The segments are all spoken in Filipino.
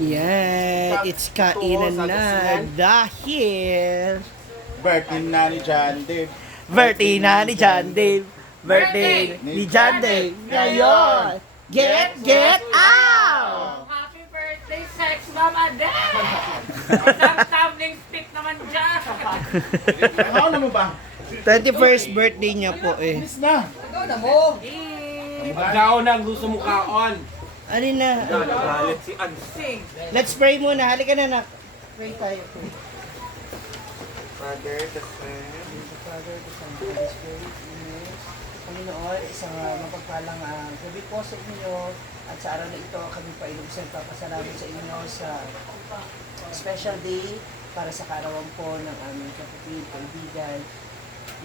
Yan, it's kainan na dahil Birthday na ni John Dave. birthday na ni John Dave. Birthday ni John Dave. Ngayon, get out! Happy birthday, sex mama dad! Tumbling stick naman dyan! Ano na mo ba? 21st birthday niya po eh. Miss na. Pagkaon ang gusto mo kaon. Ano na? Galit si Ansing. Let's pray muna. Halika na, nak. Pray tayo. Pray. Father, the Son. Father, the Son, the Holy Spirit. Amen. Panginoon, isang mapagpalang gabi po sa inyo at sa araw na ito kami pa ilubsan papasalamat sa inyo sa special day para sa kaarawan po ng aming kapatid, kaibigan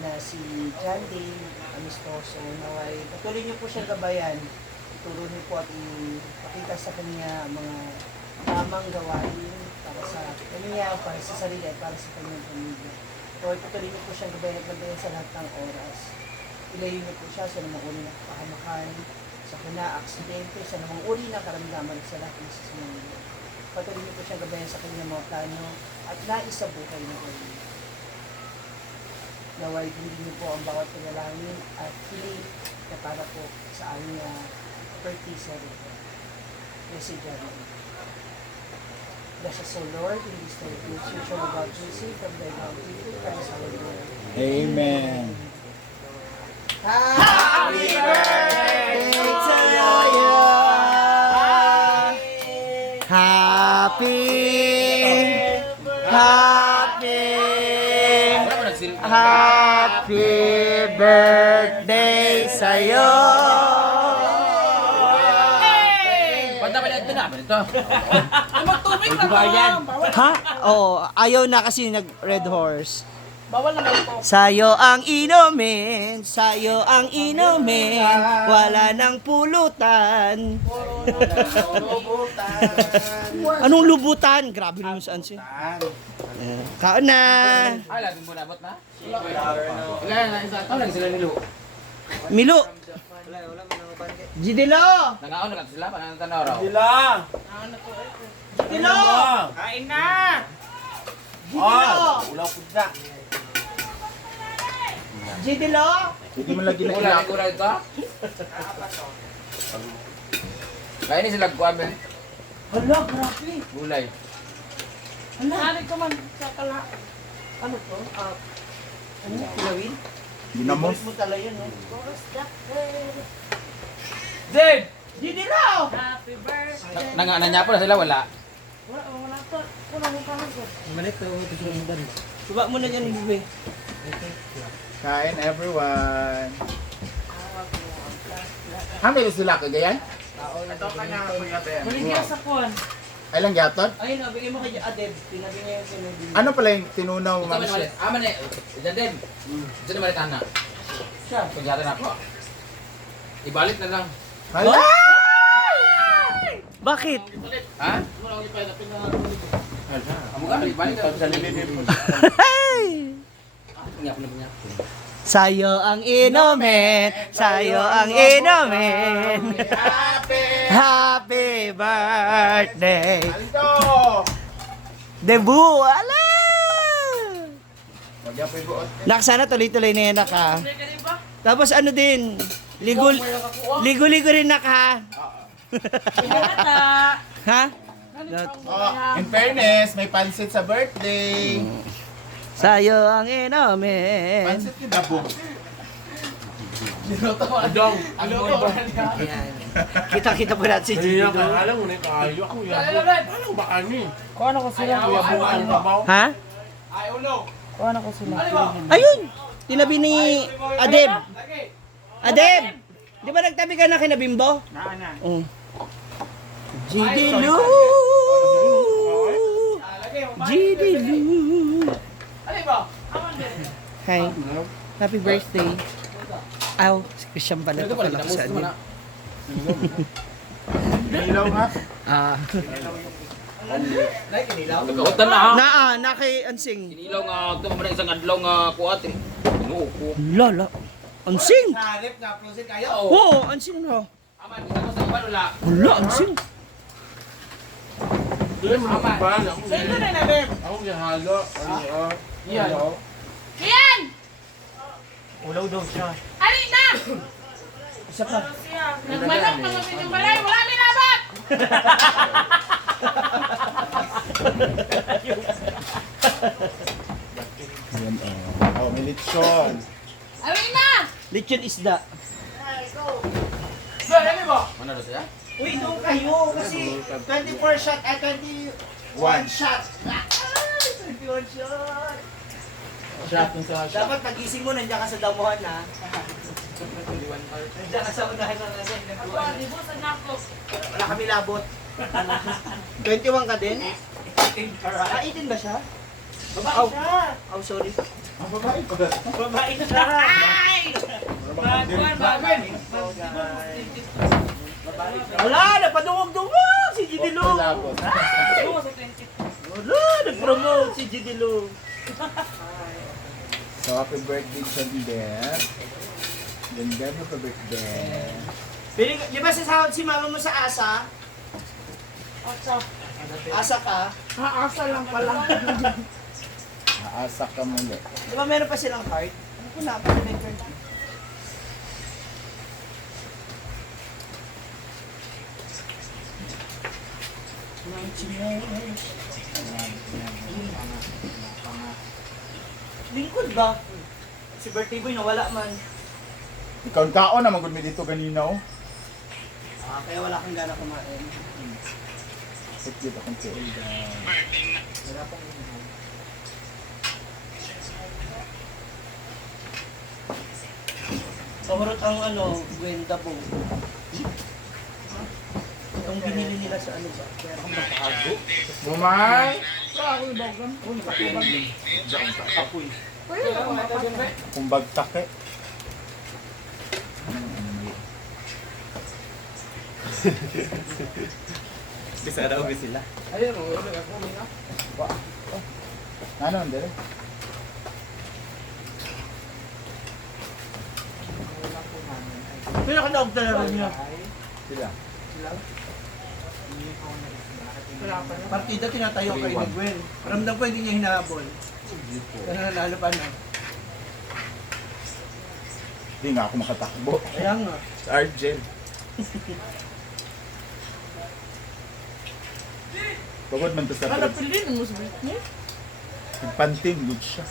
na si John Dave Amistoso. Naway, patuloy niyo po siyang gabayan. Turo niyo po at ipakita sa kanya mga tamang gawain para sa kanya, para sa sarili at para sa kanyang pamilya. Lord, patuloy niyo po siyang gabayan sa lahat ng oras. Ilayo niyo po siya sa namang uri ng kapahamakan, sa aksidente, sa namang uri ng karamdaman sa lahat ng sasamahan. Patuloy niyo po siyang gabayan sa kanyang mga plano at nais sa buhay ng kanya. Naway, hindi niyo po ang bawat panalangin at hiling na para po sa aming birthday celebration. Blessed John. Bless us, O Lord, in this day, in the future of God, Jesus, from thy mouth, Christ our Lord. Amen. Happy birthday to you! Happy birthday sa'yo! Ba't naman ito na? Ito. Magtubig na Bayan. Ha? Oo, ayaw na kasi nag-red horse. Bawal naman po. Sayo ang inumin, sayo ang inumin, wala nang pulutan. Anong lubutan? Grabe naman saan siya. Kaon na. Ay, lagi mo nabot na? Wala na, isa. Ano lagi sila nilo? Milo. Jidilo. Nangaon na sila, panang tanaw raw. Jidilo. Kain na! Jidilo. Ulaw po na. Jidilo. Hindi mo lagi na Wala, ilak. wala ito. Kaya ni sila kuwan, ben. Hala, grabe. Gulay. Nalig ko man sa kala. Ano to? Ano? Kilawin? Ginamos. Mo tala yan, no? Dave! Jidilo. Happy birthday! Nanya po na sila, wala. Wala to. Wala mo kami ko. Suba mo na dyan, bebe. Kain everyone. Hamil sila kagayan? Ito ka na, Kuya Ben. Maligyan sa kuwan. Ay lang yatot? Ayun, bigay mo kay Adeb. Tinabi niya yung sinabi. Ano pala yung tinunaw, Ito ma'am? man naman, man eh. Diyan din. Diyan naman ito na. Siya. Kunyari na ako. Ibalik na lang. Hala! Bakit? Ha? Amo ka, ibalik na. Hey! Ngap na niya. Sayo ang inumin, sayo ang inumin. Happy birthday. Aldo! Debut, ala! Magyan po yung buot. Nak, sana tuloy-tuloy na yan, nak, ha? Tapos ano din, ligo-ligo rin, nak, ha? Ha? Oh, in fairness, may pansit sa birthday. Sayo ang inumin. Pansit yung dabong. Adong. Ayan. Kita-kita po natin si Gigi doon. Alam mo na kayo ako yan. Ano ba kani? Kuha na ko sila. Ha? Kuha na ko sila. Ayun! Tinabi ni Adeb. Adeb! Di ba nagtabi ka na kina Bimbo? Oo. Jidilu! Jidilu! Hi. Happy birthday. Aw, si Christian pala ito pala sa Adeb. Ilaw ha? Ah. Kautan na ha. Na kay Ansing. Kinilaw nga ito mo isang adlaw nga kuat eh. Inuupo. Lala. Ansing! Narip na prosit kayo. Oo, Ansing na. Aman, kita ko sa iban wala. Wala, Ansing. Dili mo nakabal. Sa'yo na na, Beb. Ako yung halo. Yan. Yan! Ulaw daw siya. Alin na! Isa pa. Nagmanok na kami ng balay, wala minabat! Yan oh. Oh, may lechon. Alin na! Lechon isda. Mana doon siya? Uy, doon kayo. Kasi 24 shot at 21 shot. Ah, 21 shot. Shot yung sa Dapat pagising mo, nandiyan ka sa damuhan ha. Nandiyan ka sa unahan ng ano. Ako, di ba sa nako? Wala kami labot. 21 ka din? 18 ba siya? Babae siya. Oh, sorry. Ang babae pa ba? Babae siya. Ay! Baguan, baguan. Wala, napadungog-dungog si Gidilong. Labot. Wala, nag-promote si Gidilong. So, happy birthday sa Lider. Ganda mo pa birthday. Di ba sasahod si mama mo sa asa? Asa ka? Asa lang pala. Aasa ka muli. Di ba meron pa silang card? Ano ko na, parang may card. Lingkod ba? Si birthday boy nawala man. Ikaw ang kaon na magod mi dito ganina oh. Kaya wala kang gana kumain. Sit dito akong tiilda. Wala pang Pahurot ang ano, gwenda po. Yung binili nila sa ano ba? Kaya akong magkakago. Bumay! Kung bagtak eh. Bisa daw ba sila? Ayun, ulo ako mina. Ano, hindi rin? Pero nakadaog talaga niya. Sila. Partida tinatayo kay ni Gwen. Ramdam ko hindi niya hinahabol. Kaya nanalo pa na. Hindi nga ako makatakbo. Kaya nga. Sa Argel. Pagod man to sa trip. Pilin mo sa niya? Nagpanting, good siya.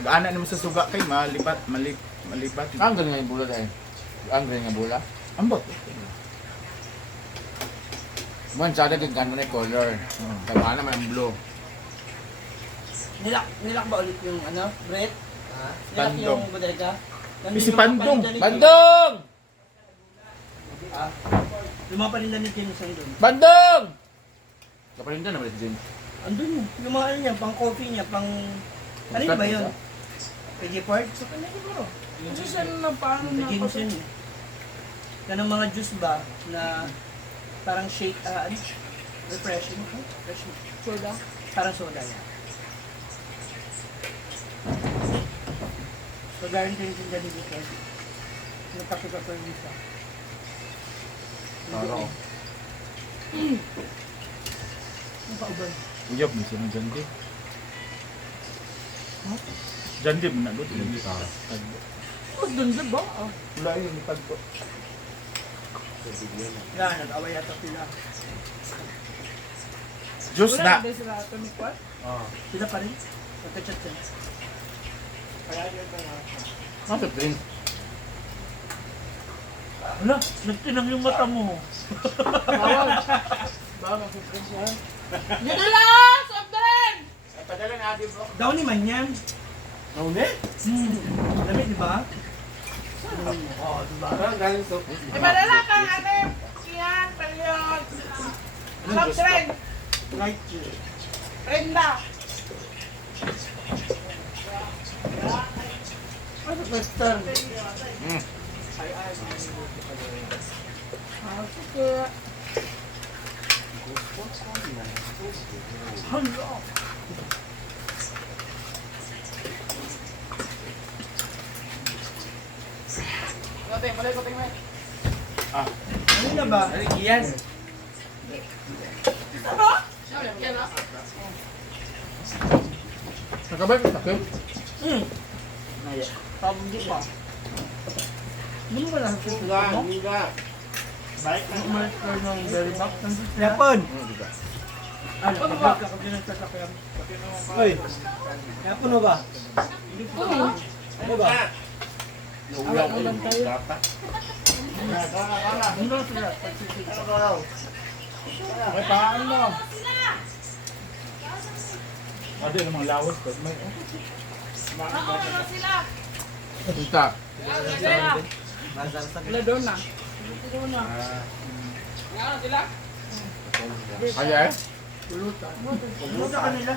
Pag-ana naman sa suga kay, malipat. Ang galing nga yung bula dahil. Ang galing nga bula. Ambot. Man, sada kang gano'n na yung color. Tama naman ang blue. Nilak ba ulit yung ano? Brett? Nilak Pandong. yung bodega? Si Pandong. Bandung! Yung mga paninda ni Jensen doon. Bandung! Kapalinda naman ito din. Andun yun. Yung mga ano niya, pang coffee niya, pang... Ano ba yun? PG Park? Sa kanya siguro. Susan na paano Sa na Jensen eh. Ganang mga juice ba na parang shake, ano? Refreshing. Refreshing. soda? Parang soda yan. So, guarantee yung tinda ni Weekend. Nagpapika pa yung isa. Taro. Ang pauban. Uyab mo siya ng Jandi. Jandi mo na doon. Tagbo. Oh, dun ba ba? Wala yun, tagbo. Yan, nag-away yata sila. Diyos na. Wala sila ito ni Kwat? Sila pa rin. Nagka-chat sila. Nasa din. Wala, nagtinang yung mata mo. Bawal. Bawal ang friends yan. Yadala! Soft drink! Padala na adi bro. Daw ni man yan. Nauni? Lamig, di ba? Oo, di ba? Ipadala kang anim! Iyan, palyon! Soft drink! Right here. Brenda! Ano sa Western? Sige. Hala. Koting, balik koting mo. Ah, Ano na ba? Iyan. Nakabay ka takip? Hindi pa. Hindi mo lang sa mo? Umalis ka ng very back. Yapon! Ano? Pag ka din ng sasakyan. Uy! Yapon mo ba? Ano ba? Uulaw ko yung bata. Ano sila? May paan mo. Ano yung mga lawas ko? May... Punta. Wala doon na. Kaya eh? Pulutan. Pulutan ka nila.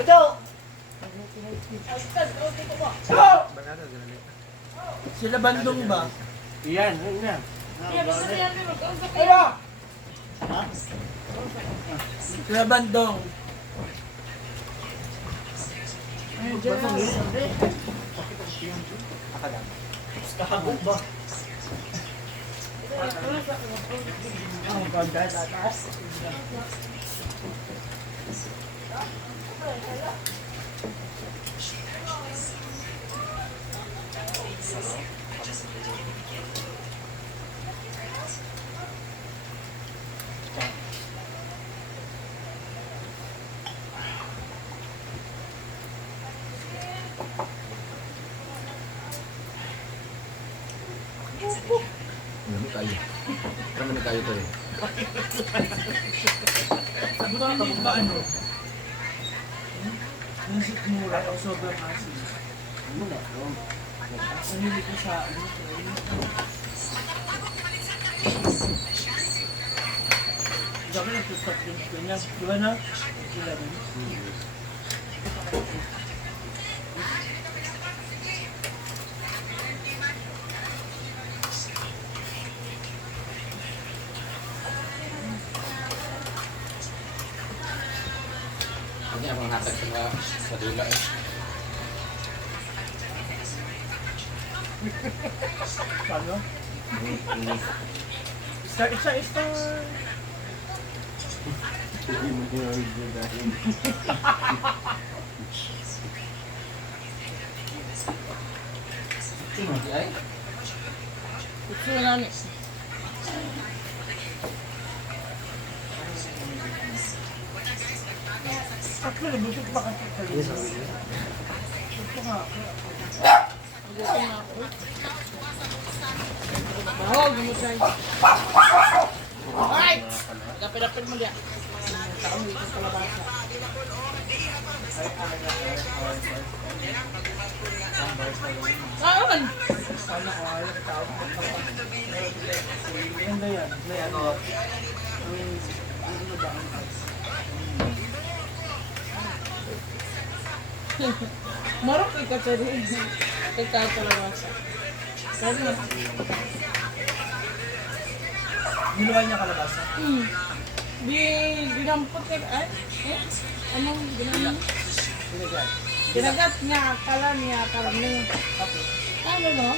Ito! Sila bandong ba? Iyan, iyan. Sila bandong. Kakabog ba? Ang ganda sa taas. Ano tayo? Kami na tayo to eh. Sabi ko ba ano? Nasip mura o sobrang asin. Ang hindi ko sa ano. Diyan ka nagsusap din ko niya. Di ba na? Sila rin. Ini ang mga hatag sa dula eh. Paano? Isa. Ay? Gusto na namin. Tatlo na, busog pa kasi sa lisa. Ito nga. Mahog, gumusay. Alright! Dapit-dapit mo diya. Taong dito sa kalabasa. Saan? Sana ko ayaw ng tao. Ganda yan. May ano. Ano ba ang Marok kay Kacharin. Kay kalabasa. Saan na? Niluway niya kalabasa. Dinampot kay... Ay? Anong ginagawa? Pinagyan. Kinagat niya, akala niya Tapos. Ano no?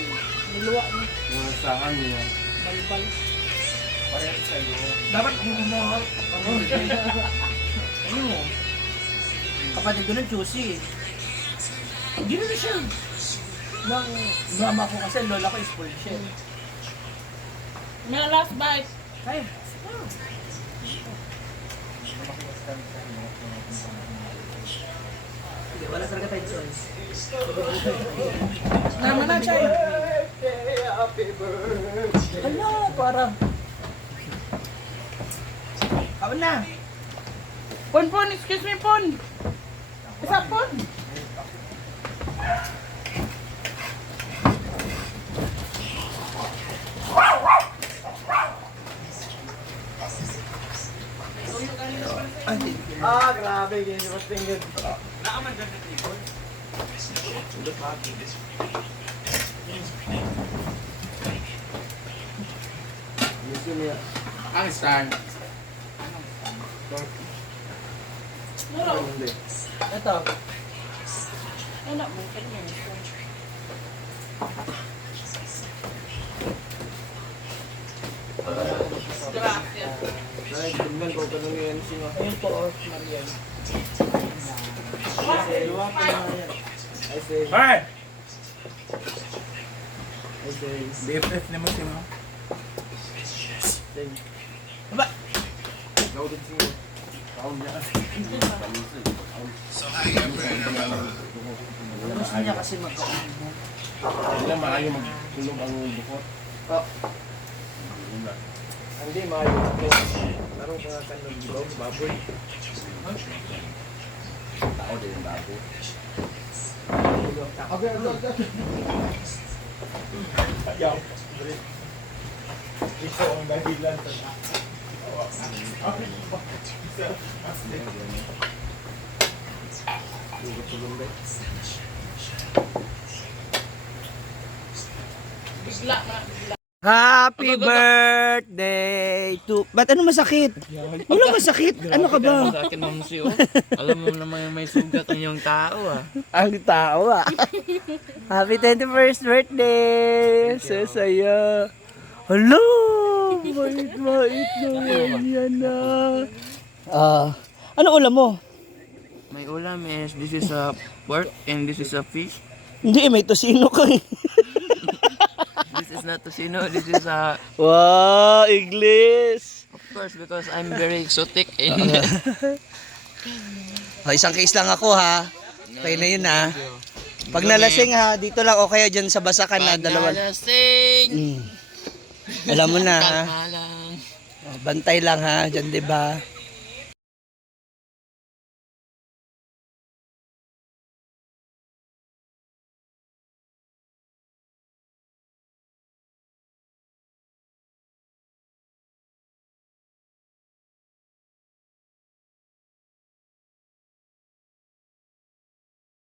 Niluwa niya. Mga saan niya. Balbal. Parang sa'yo. Dapat kung umuhal. Ano mo? Kapatid ko ng Chusi. Hindi na siya. Nang mama ko kasi lola ko spoiled siya. May last bite. Ay, hindi, wala talaga tayong choice. Naman na, Chay. Hala, parang. Kawan na. Pon, excuse me, Pon. Isa, Pon. Grabe, ganyan yung tingin. Ang stand. Ito. Ano mo? Kanya. Ayun po, Marian. Hey! BFF naman si mo. Aba! Gusto niya kasi magkaubo. Hindi na maayo magtulog ang bukot. Hindi, maayo. Parang mga kanong dibaw, baboy. Tao din yung babo. Ayaw. Ito ang dahilan sa Bigla na. Bigla. Happy birthday to... Ba't ano masakit? Wala masakit. Ano ka ba? Sa akin, Ma'am Si, oh. Alam mo naman may sugat ang yung tao, ah. Ang tao ah. Happy 21st birthday! Sa saya. Hello! Mait naman yan ah. Ano ulam mo? May ulam is, this is a pork and this is a fish. Hindi, may tosino ka eh. This is not tocino, this is a... Wow, English! Of course, because I'm very exotic in... Isang case lang ako ha. Okay na yun ha. Pag nalasing ha, dito lang o kaya dyan sa Basakan na dalawa. Pagnalasing! Alam mo na ha. Kalma lang. Bantay lang ha, dyan 'di ba?